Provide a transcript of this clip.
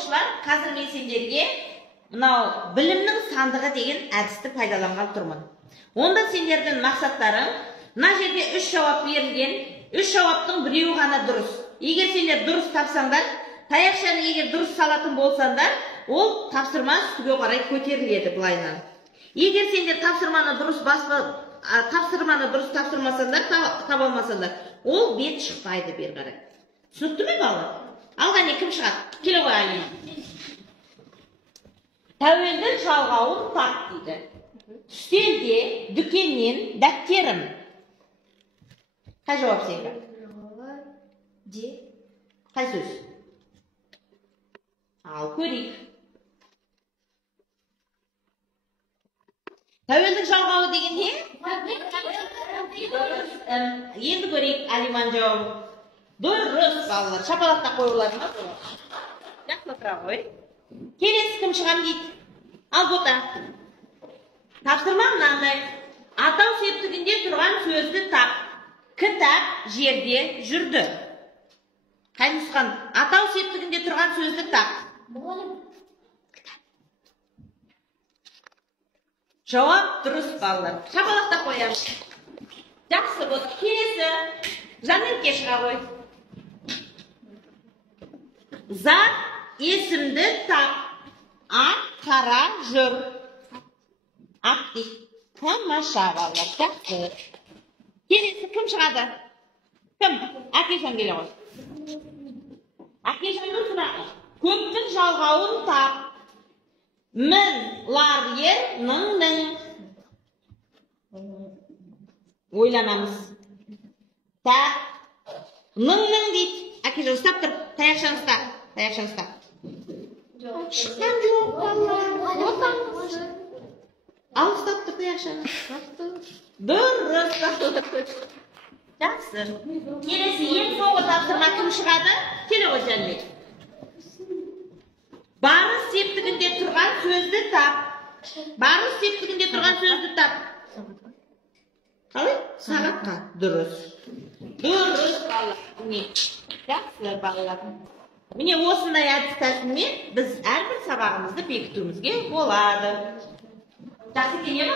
оқушылар, қазір мен сендерге мынау білімнің сандығы деген әдісті пайдаланған тұрмын. Онда сендердің мақсаттарың, мына жерде 3 жауап берілген, 3 жауаптың біреуі ғана дұрыс. Егер сендер дұрыс тапсаңдар, таяқшаны егер дұрыс салатын болсаңдар, ол тапсырма үстіге қарай көтеріледі былайынан. Егер сендер тапсырманы дұрыс тапсырмасаңдар, таба алмасаңдар, ол бет шықпайды бері қарай. Түсінікті ме балалар? Алға кім шығады? Келе қойайын. Тәуелді жалғауын тап дейді. Үстелде, дүкеннен дәптерім. Қай жауап сенгі? Де. Қай сөз? Ал көрейік. Тәуелдік жалғауы деген не? Енді көрейік Алиман жауабы. Дұрыс балалар. Шапалақта қойылар ма? Жақсы тұра қой. Келесі кім шығам дейді? Ал бота. Тапсырма мынандай. Атау септігінде тұрған сөзді тап. Кітап жерде жүрді. Қай нұсқан? Атау септігінде тұрған сөзді тап. Жауап дұрыс балалар. Шапалақта қоямыз. Жақсы болды. Келесі Жанерке шыға қой. Зат есімді тап. Ақ қара жүр. Ақ дейді. Тамаша балалар. Жақсы. Келесі кім шығады? Кім? Әкежан келе қой. Әкежанның сұрағы. Көптің жалғауын тап. Мін, лар, ер, ның. Ойланамыз. Тап. Ның дейді. Әкежан ұстап тұр. Таяқшаны ұста. Таяқшаны ұста. Шыққан жоқ балалар. Ал ұстап тұр таяқшаны. Дұрыс. Жақсы. Келесі ең соңғы тапсырма кім шығады? Келе ғой Жәнбек. Барыс септігінде тұрған сөзді тап. Барыс септігінде тұрған сөзді тап. Қалай? Сағатқа. Дұрыс. Дұрыс балалар. Жақсы балалар. Міне осындай әдіс тәсілмен біз әрбір сабағымызды бекітуімізге болады. Жақсы келе ме?